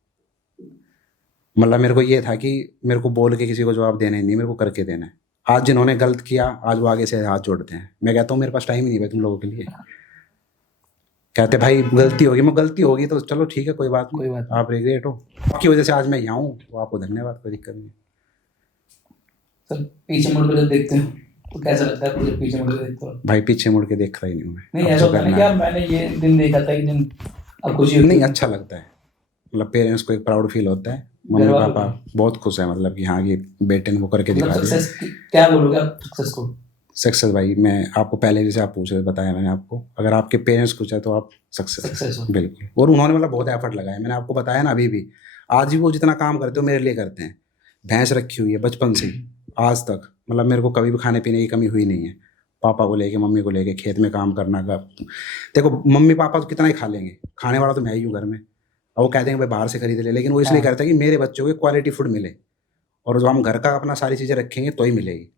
मतलब मेरे को ये था कि मेरे को बोल के किसी को जवाब देना ही नहीं, मेरे को करके देना है। आज जिन्होंने गलत किया, आज वो आगे से हाथ जोड़ते हैं, मैं कहता हूँ मेरे पास टाइम ही नहीं है तुम लोगों के लिए। कहते भाई गलती होगी, मैं गलती होगी तो चलो ठीक है, कोई बात नहीं, कोई बात नहीं। आप रिग्रेट हो, आपकी वजह से आज मैं यहाँ हूँ, तो आपको धन्यवाद, कोई दिक्कत नहीं। सर, पीछे मुड़ कर जब देखते हो तो कैसा लगता है आपको जब पीछे मुड़ कर देखते हो? भाई पीछे मुड़ के देखता ही नहीं हूँ मैं, नहीं, अब ऐसा जो होता है ना करना कि है। यार मैंने ये दिन देखा था, एक दिन अब खुशी होती नहीं, है। अच्छा लगता है, मतलब पेरेंट्स को एक प्राउड फील होता है, मम्मी घर वालों पापा बहुत खुश है, मतलब कि हाँ ये बेटे ने वो करके मतलब दिखा दिया। सक्सेस क्या बोलोगे आप सक्सेस को? सक्सेस भाई, मैं आपको पहले जैसे आप पूछ रहे बताया मैंने आपको, अगर आपके पेरेंट्स कुछ है तो आप सक्सेस सक्सेस हो। बिल्कुल। और उन्होंने मतलब बहुत एफर्ट लगाया, मैंने आपको बताया ना, अभी भी आज भी वो जितना काम करते हो मेरे लिए करते हैं। भैंस रखी हुई है बचपन से ही आज तक, मतलब मेरे को कभी भी खाने पीने की कमी हुई नहीं है, पापा को लेके मम्मी को लेके खेत में काम करना का। देखो मम्मी पापा तो कितना ही खा लेंगे, खाने वाला तो मैं ही हूँ घर में, और वो कहते हैं भाई बाहर से खरीद ले, लेकिन वो इसलिए हाँ। करते हैं कि मेरे बच्चों को क्वालिटी फूड मिले, और जो हम घर का अपना सारी चीज़ें रखेंगे तो ही मिलेगी।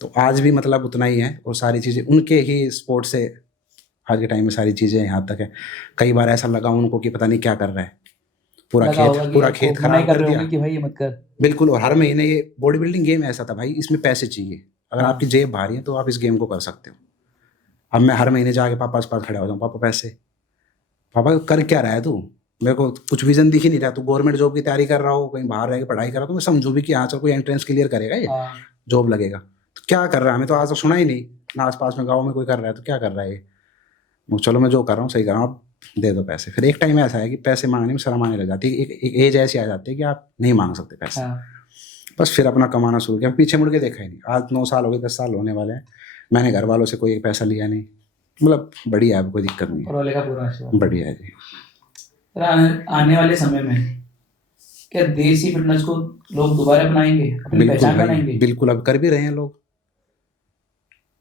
तो आज भी मतलब उतना ही है, और सारी चीज़ें उनके ही स्पोर्ट से आज के टाइम में सारी चीज़ें यहाँ तक है। कई बार ऐसा लगा उनको कि पता नहीं क्या कर रहा है, पूरा लगा होगा खेत कि पूरा आपको खेत मना खराब ही कर कर रहे दिया। होंगे कि भाई ये मत कर। बिल्कुल, और हर महीने ये बॉडी बिल्डिंग गेम ऐसा था भाई, इसमें पैसे चाहिए, अगर हाँ। आपकी जेब भारी है तो आप इस गेम को कर सकते हो। अब मैं हर महीने जाके पापा के पास खड़ा हो जाऊँ, पापा पैसे, पापा कर क्या रहा है तू, मेरे को कुछ विजन दिख ही नहीं रहा, तू गवर्नमेंट जॉब की तैयारी कर रहा हो, कहीं बाहर रह के पढ़ाई कर रहा हो, तो मैं समझू भी कि हाँ चल कोई एंट्रेंस क्लियर करेगा ये हाँ। जॉब लगेगा। तो क्या कर रहा है, हमें तो आज तक सुना ही नहीं ना आस पास में गाँव में कोई कर रहा है, तो क्या कर रहा है ये। चलो मैं जो कर रहा हूँ सही कर रहा हूँ, आप दे दो पैसे। फिर एक टाइम ऐसा है कि पैसे मांगने में शर्म आने लग जाती है, एक एज ऐसी आ जाती है कि आप नहीं मांग सकते पैसे। हाँ। बस फिर अपना कमाना शुरू किया, पीछे मुड़ के देखा ही नहीं। आज 9 साल हो गए, 10 साल होने वाले हैं, मैंने घर वालों से कोई एक पैसा लिया नहीं, मतलब बढ़िया है, कोई दिक्कत नहीं और वाले का पूरा आशीर्वाद। है, बढ़िया है जी। सर आने वाले समय में क्या देसी फिटनेस को लोग दोबारा अपनाएंगे, अपनी बिल्कुल पहचान भाई, बनाएंगे? बिल्कुल, अब कर भी रहे हैं लोग,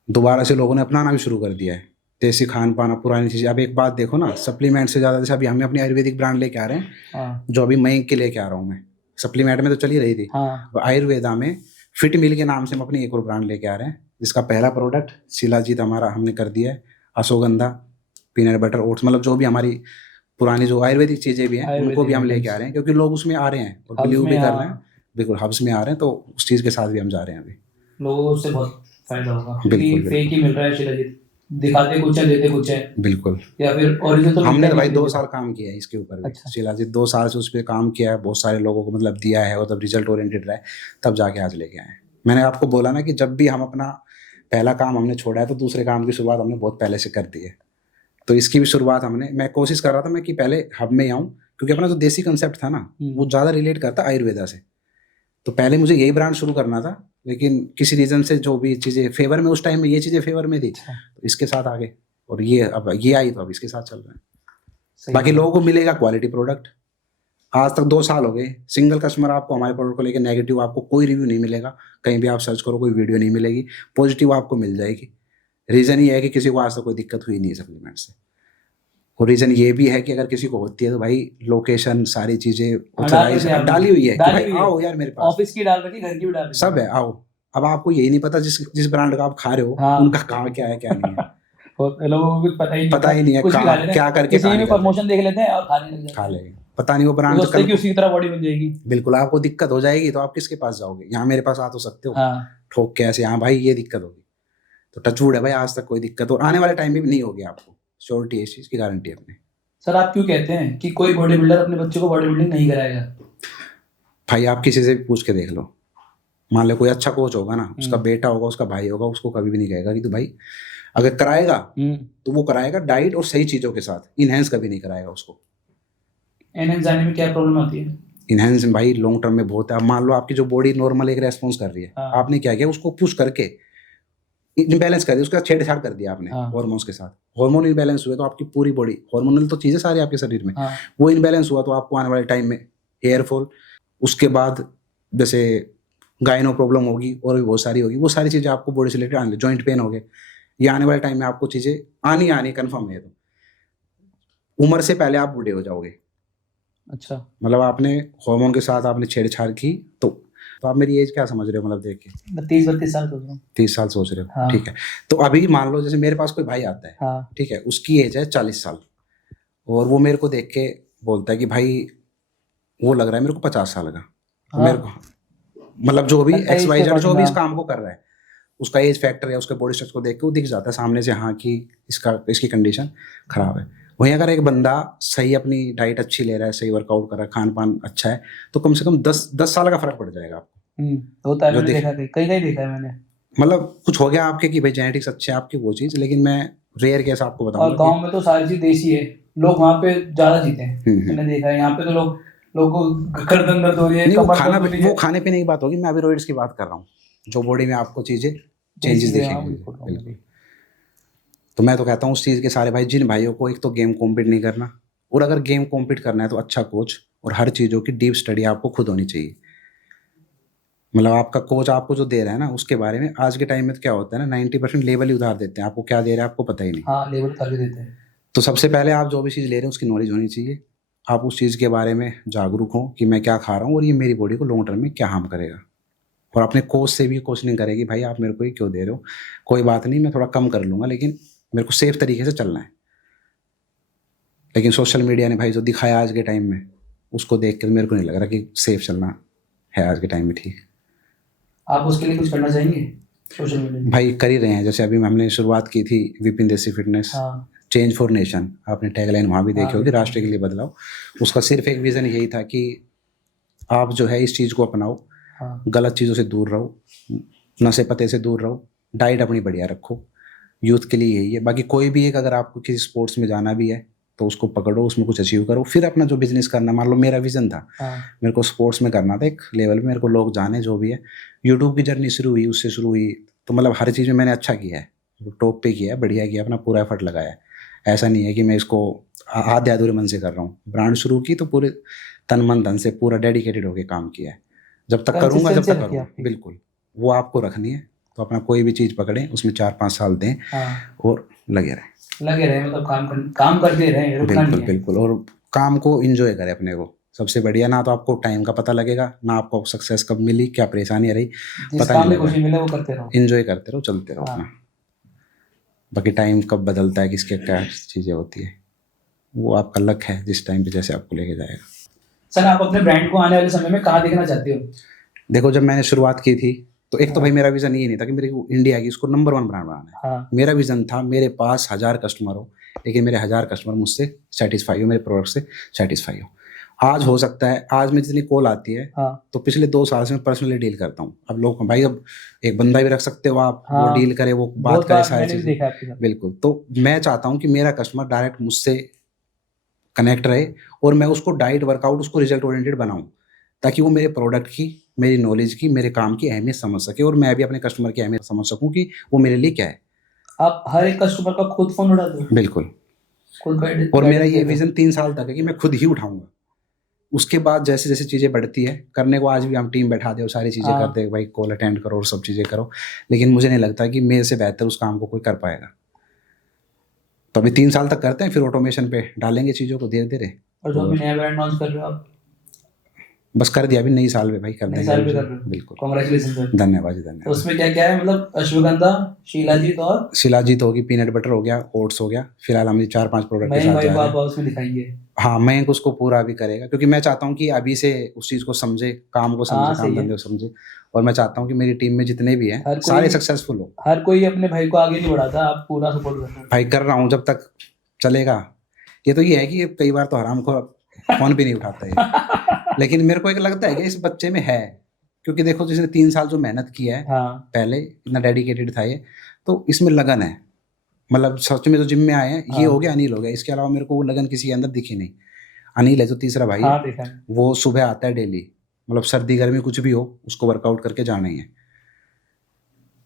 दोबारा से लोगों ने अपनाना भी शुरू कर दिया है। देसी खान पान, पुरानी चीज़ें। अब एक बात देखो ना, सप्लीमेंट से ज़्यादा, जैसे अभी हमें अपनी आयुर्वेदिक ब्रांड लेके आ रहे हैं, हाँ। जो अभी मयंक के लेके आ रहा हूँ मैं, सप्लीमेंट में तो चली रही थी, हाँ। आयुर्वेदा में फिट मिल के नाम से हम अपनी एक और ब्रांड लेके आ रहे हैं, जिसका पहला प्रोडक्ट शिलाजीत हमारा हमने कर दिया है, अश्वगंधा, पीनट बटर ओट्स, मतलब जो भी हमारी पुरानी जो आयुर्वेदिक चीज़ें भी हैं उनको भी हम लेके आ रहे हैं, क्योंकि लोग उसमें आ रहे हैं और बिलीव भी कर रहे हैं। बिल्कुल, हब्स में आ रहे हैं, तो उस चीज़ के साथ भी हम जा रहे हैं अभी। लोगों को उससे बहुत फायदा होगा, बिल्कुल, क्योंकि फेक ही मिल रहा है शिलाजीत, दिखाते कुछ है देते कुछ है। बिल्कुल, या फिर ओरिजिनल तो हमने मिलता भाई ही 2 नहीं। साल काम किया है इसके ऊपर भी। अच्छा। शिलाजीत 2 साल से उस पर काम किया है, बहुत सारे लोगों को मतलब दिया है, और तब रिजल्ट ओरिएंटेड रहा है, तब जाके आज लेके आए हैं। मैंने आपको बोला ना कि जब भी हम अपना पहला काम हमने छोड़ा है, तो दूसरे काम की शुरुआत हमने बहुत पहले से कर दी है। तो इसकी भी शुरुआत मैं कोशिश कर रहा था मैं कि पहले हब में ही आऊँ, क्योंकि अपना जो देसी कंसेप्ट था ना, वो ज़्यादा रिलेट करता आयुर्वेदा से। तो पहले मुझे यही ब्रांड शुरू करना था, लेकिन किसी रीज़न से जो भी चीज़ें फेवर में, उस टाइम में ये चीज़ें फेवर में थी, तो इसके साथ आगे, और ये अब ये आई तो अब इसके साथ चल रहे हैं। बाकी लोगों को मिलेगा क्वालिटी प्रोडक्ट। आज तक 2 साल हो गए, सिंगल कस्टमर आपको हमारे प्रोडक्ट को लेकर नेगेटिव आपको कोई रिव्यू नहीं मिलेगा, कहीं भी आप सर्च करो कोई वीडियो नहीं मिलेगी, पॉजिटिव आपको मिल जाएगी। रीज़न ये है कि किसी को आज तक कोई दिक्कत हुई नहीं है सप्लीमेंट से, और रीज़न ये भी है कि अगर किसी को होती है तो भाई लोकेशन सारी चीज़ें डाली हुई है कि भाई आओ यार मेरे पास, ऑफिस की डाल रखी, घर की भी डाल रखी, सब है, आओ। अब आपको यही नहीं पता जिस ब्रांड का आप खा रहे हो, हाँ। उनका कहाँ क्या है क्या नहीं है, लोगों को कुछ पता ही नहीं है, कुछ भी क्या करके किसी भी प्रमोशन देख लेते हैं और खाने लग जाते हैं, खा लेंगे, पता नहीं वो ब्रांड सोचते हैं कि उसी तरह बॉडी बन जाएगी। बिल्कुल, आपको दिक्कत हो जाएगी तो आप किसके पास जाओगे, यहाँ मेरे पास आ तो सकते हो। हाँ। ठोक के ऐसे, हाँ भाई ये दिक्कत होगी, तो टचवुड है भाई, आज तक कोई दिक्कत, और आने वाले टाइम में भी नहीं होगी, आपको श्योरिटी है, इस चीज़ की गारंटी है अपनी। सर आप क्यों कहते हैं कि कोई बॉडी बिल्डर अपने बच्चे को बॉडी बिल्डिंग नहीं कराएगा? भाई आप किसी से भी पूछ के देख लो, मान लो कोई अच्छा कोच होगा ना, उसका बेटा होगा, उसका भाई होगा, उसको कभी भी नहीं कहेगा कि तू भाई अगर कराएगा तो वो कराएगा डाइट और सही चीज़ों के साथ, इनहेंस कभी नहीं कराएगा उसको। एनहेंस जाने में क्या प्रॉब्लम आती है? इनहेंस भाई लॉन्ग टर्म में बहुत है। अब मान लो आपकी जो बॉडी नॉर्मल एक रेस्पॉन्स कर रही है, हाँ। आपने क्या किया, उसको पुश करके इम्बैलेंस कर दिया, उसका छेड़छाड़ कर दिया आपने हाँ। हॉर्मोन्स के साथ, हार्मोन इम्बैलेंस हुए तो आपकी पूरी बॉडी, हार्मोनल तो चीज़ें सारी आपके शरीर में, हाँ। वो इम्बैलेंस हुआ तो आपको आने वाले टाइम में हेयर फॉल, उसके बाद जैसे गायनो प्रॉब्लम होगी और भी बहुत सारी होगी, वो सारी चीज़ें आपको बॉडी से रिलेटेड आने, जॉइंट पेन हो गए, ये आने वाले टाइम में आपको चीज़ें आनी कन्फर्म है। तो उम्र से पहले आप बूढ़े हो जाओगे। अच्छा, मतलब आपने हार्मोन के साथ आपने छेड़छाड़ की, तो आप मेरी एज क्या समझ रहे हो, मतलब देख के 30-32 साल सोच रहा हूँ। 30 साल सोच रहे हो, हाँ। ठीक है। तो अभी मान लो जैसे मेरे पास कोई भाई आता है, हाँ। ठीक है, उसकी एज है 40 साल, और वो मेरे को देख के बोलता है कि भाई वो लग रहा है मेरे को 50 साल का। हाँ। मेरे को मतलब जो भी लगता है XYZ इसके जो भी इस हाँ। काम को कर रहा है, उसका एज फैक्टर या उसके बॉडी स्ट्रक्चर को देख के वो दिख जाता है सामने से, हाँ कि इसकी कंडीशन खराब है। वहीं अगर एक बंदा सही अपनी डाइट अच्छी ले रहा है, सही वर्कआउट कर रहा है, खान पान अच्छा है, तो कम से कम 10 साल का फर्क पड़ जाएगा आपको। होता है, मैंने देखा, कहीं देखा है मैंने। मतलब कुछ हो गया आपके कि भाई जेनेटिक्स अच्छे हैं आपकी, वो चीज़, लेकिन मैं रेयर केस आपको बताऊंगा। और गांव में तो सारी चीज देसी है, लोग वहाँ पे ज्यादा जीते हैं, मैंने देखा है। यहाँ पे तो लोगों को गर्दन दर्द हो रही है, वो खाने पीने की बात होगी, मैं अभी रोइड्स की बात कर रहा हूँ, जो बॉडी में आपको चीज़ें चेंजेस दिखेंगे। तो मैं तो कहता हूँ उस चीज़ के सारे भाई, जिन भाइयों को एक तो गेम कॉम्पीट नहीं करना, और अगर गेम कॉम्पीट करना है तो अच्छा कोच और हर चीज़ों की डीप स्टडी आपको खुद होनी चाहिए। मतलब आपका कोच आपको जो दे रहा है ना उसके बारे में आज के टाइम में तो क्या होता है ना 90% लेवल ही उतार देते हैं, आपको क्या दे रहा है आपको पता ही नहीं। हाँ, लेवल उतार के देते हैं। तो सबसे पहले आप जो भी चीज़ ले रहे हैं उसकी नॉलेज होनी चाहिए, आप उस चीज़ के बारे में जागरूक हों कि मैं क्या खा रहा हूँ और ये मेरी बॉडी को लॉन्ग टर्म में क्या हार्म करेगा। और अपने कोच से भी क्वेश्चनिंग करेगी, भाई आप मेरे को ये क्यों दे रहे हो, कोई बात नहीं मैं थोड़ा कम कर लूँगा लेकिन मेरे को सेफ तरीके से चलना है। लेकिन सोशल मीडिया ने भाई जो दिखाया आज के टाइम में उसको देख कर मेरे को नहीं लग रहा कि सेफ चलना है आज के टाइम में ठीक। आप उसके लिए कुछ करना चाहेंगे सोशल मीडिया? भाई कर ही रहे हैं, जैसे अभी हमने शुरुआत की थी विपिन देसी फिटनेस, हाँ, चेंज फॉर नेशन, आपने टैगलाइन वहाँ भी देखी हाँ, होगी, बिल्कुल। राष्ट्र के लिए बदलाव। उसका सिर्फ एक विज़न यही था कि आप जो है इस चीज़ को अपनाओ, हाँ, गलत चीज़ों से दूर रहो, नशे पते से दूर रहो, डाइट अपनी बढ़िया रखो। यूथ के लिए यही है। बाकी कोई भी एक अगर आपको किसी स्पोर्ट्स में जाना भी है तो उसको पकड़ो, उसमें कुछ अचीव करो, फिर अपना जो बिजनेस करना। मान लो मेरा विजन था, हाँ, मेरे को स्पोर्ट्स में करना था एक लेवल में, मेरे को लोग जाने जो भी है। यूट्यूब की जर्नी शुरू हुई, उससे शुरू हुई, तो मतलब हर चीज़ में मैंने अच्छा किया है, टॉप पे किया है, बढ़िया किया, अपना पूरा एफर्ट लगाया है। ऐसा नहीं है कि मैं इसको आधे अधूरे मन से कर रहा हूँ। ब्रांड शुरू की तो पूरे तन मन धन से पूरा डेडिकेटेड होकर काम किया है। जब तक करूँगा जब Consistency तक रखी करूँगा, आपकी। बिल्कुल वो आपको रखनी है। तो अपना कोई भी चीज़ पकड़ें, उसमें 4-5 साल दें हाँ, और लगे रहें। लगे रहे, मतलब काम करते रहे, रुकना बिल्कुल नहीं है। बिल्कुल, और काम को इंजॉय करें अपने को, सबसे बढ़िया। ना तो आपको टाइम का पता लगेगा, ना आपको सक्सेस कब मिली, क्या परेशानी रही, जिस पता काम नहीं में खुशी लगेगा। मिले वो करते रहो। इंजॉय करते रहो, चलते रहो हाँ। अपना। बाकी टाइम कब बदलता है, किसके क्या चीज़ें होती है, वो आपका लक है, जिस टाइम पे जैसे आपको लेके जाएगा। सर, आप अपने ब्रांड को आने वाले समय में कहाँ देखना चाहते हो? देखो जब मैंने शुरुआत की थी तो एक तो भाई मेरा विजन ये नहीं था कि मेरे को इंडिया की इसको नंबर 1 ब्रांड बनाना है। हाँ, मेरा विजन था मेरे पास 1000 कस्टमर हो, लेकिन मेरे 1000 कस्टमर मुझसे सेटिस्फाई हो, मेरे प्रोडक्ट से सेटिस्फाई हो। आज हो सकता है, आज में जितनी कॉल आती है हाँ, तो पिछले 2 साल से मैं पर्सनली डील करता हूँ। अब लोग भाई अब एक बंदा भी रख सकते हो आप, वो हाँ, डील करे, वो बात बहुत करे बार सारी मैंने भी चीज़ें। देखा है आपके साथ। बिल्कुल, तो मैं चाहता हूँ कि मेरा कस्टमर डायरेक्ट मुझसे कनेक्ट रहे और मैं उसको डाइट वर्कआउट उसको रिजल्ट ओरिएंटेड बनाऊँ, ताकि वो मेरे प्रोडक्ट की, मेरी नॉलेज की, मेरे काम की अहमियत समझ सके और मैं भी अपने कस्टमर की अहमियत समझ सकूँ कि वो मेरे लिए क्या है। आप हर एक कस्टमर का खुद फोन उठाते हो? बिल्कुल। खुद और मेरा ये गाइडेंस विजन 3 साल तक है कि मैं खुद ही उठाऊंगा। उसके बाद जैसे जैसे चीज़ें बढ़ती है करने को, आज भी हम टीम बैठा दे और सारी चीज़ें हाँ। करते हैं, भाई कॉल अटेंड करो और सब चीज़ें करो, लेकिन मुझे नहीं लगता कि मेरे से बेहतर उस काम को कोई कर पाएगा। तो अभी 3 साल तक करते हैं, फिर ऑटोमेशन पे डालेंगे चीज़ों को धीरे धीरे। और जो भी नया ब्रांड लॉन्च कर रहे हो आप, बस कर दिया अभी नई साल में, भाई कर नए देंगे। साल पे कर रहे हो? बिल्कुल, कांग्रेचुलेशन सर। धन्यवाद जी, तो धन्यवाद। उसमें क्या क्या है, मतलब अश्वगंधा, शिलाजीत और शिलाजीत होगी, पीनट बटर हो गया, ओट्स हो गया। फिलहाल हम 4-5 प्रोडक्ट के मयंक साथ भाई जा को रहे आप हैं। उसमें दिखाएंगे? हाँ, मयंक उसको पूरा भी करेगा, क्योंकि मैं चाहता हूँ कि अभी से उस चीज़ को समझे, काम को समझे, हाँ, काम सही है। धंधे को समझे। और मैं चाहता हूँ कि मेरी टीम में जितने भी हैं हर सारे कोई- सक्सेसफुल हो। हर कोई अपने भाई को आगे नहीं बढ़ाता, आप पूरा सपोर्ट कर रहे हो। भाई कर रहा हूँ जब तक चलेगा। ये तो ये है कि कई बार तो हराम को फोन भी नहीं उठाता है, लेकिन मेरे को एक लगता है कि इस बच्चे में है, क्योंकि देखो जिसने 3 साल जो मेहनत की है, हाँ, पहले इतना डेडिकेटेड था ये, तो इसमें लगन है। मतलब सच में जो जिम में आए हैं, ये हाँ। हो गया, अनिल हो गया, इसके अलावा मेरे को वो लगन किसी के अंदर दिखी नहीं। अनिल है जो तीसरा भाई है, हाँ, देखा है। वो सुबह आता है डेली, मतलब सर्दी गर्मी कुछ भी हो उसको वर्कआउट करके जाना ही है।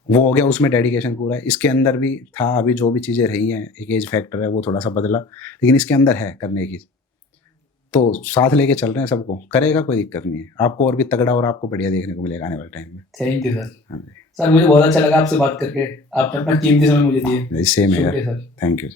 वो हो गया, उसमें डेडिकेशन पूरा है। इसके अंदर भी था, अभी जो भी चीज़ें रही हैं, एक एज फैक्टर है वो थोड़ा सा बदला, लेकिन इसके अंदर है करने की। तो साथ लेके चल रहे हैं, सबको करेगा, कोई दिक्कत नहीं है। आपको और भी तगड़ा और आपको बढ़िया देखने को मिलेगा आने वाले टाइम में। Thank you sir. हाँ जी, सर, मुझे बहुत अच्छा लगा आपसे बात करके, आपने अपना कीमती समय मुझे दिए। सेम है शुक्रिया यार, सर। Thank you.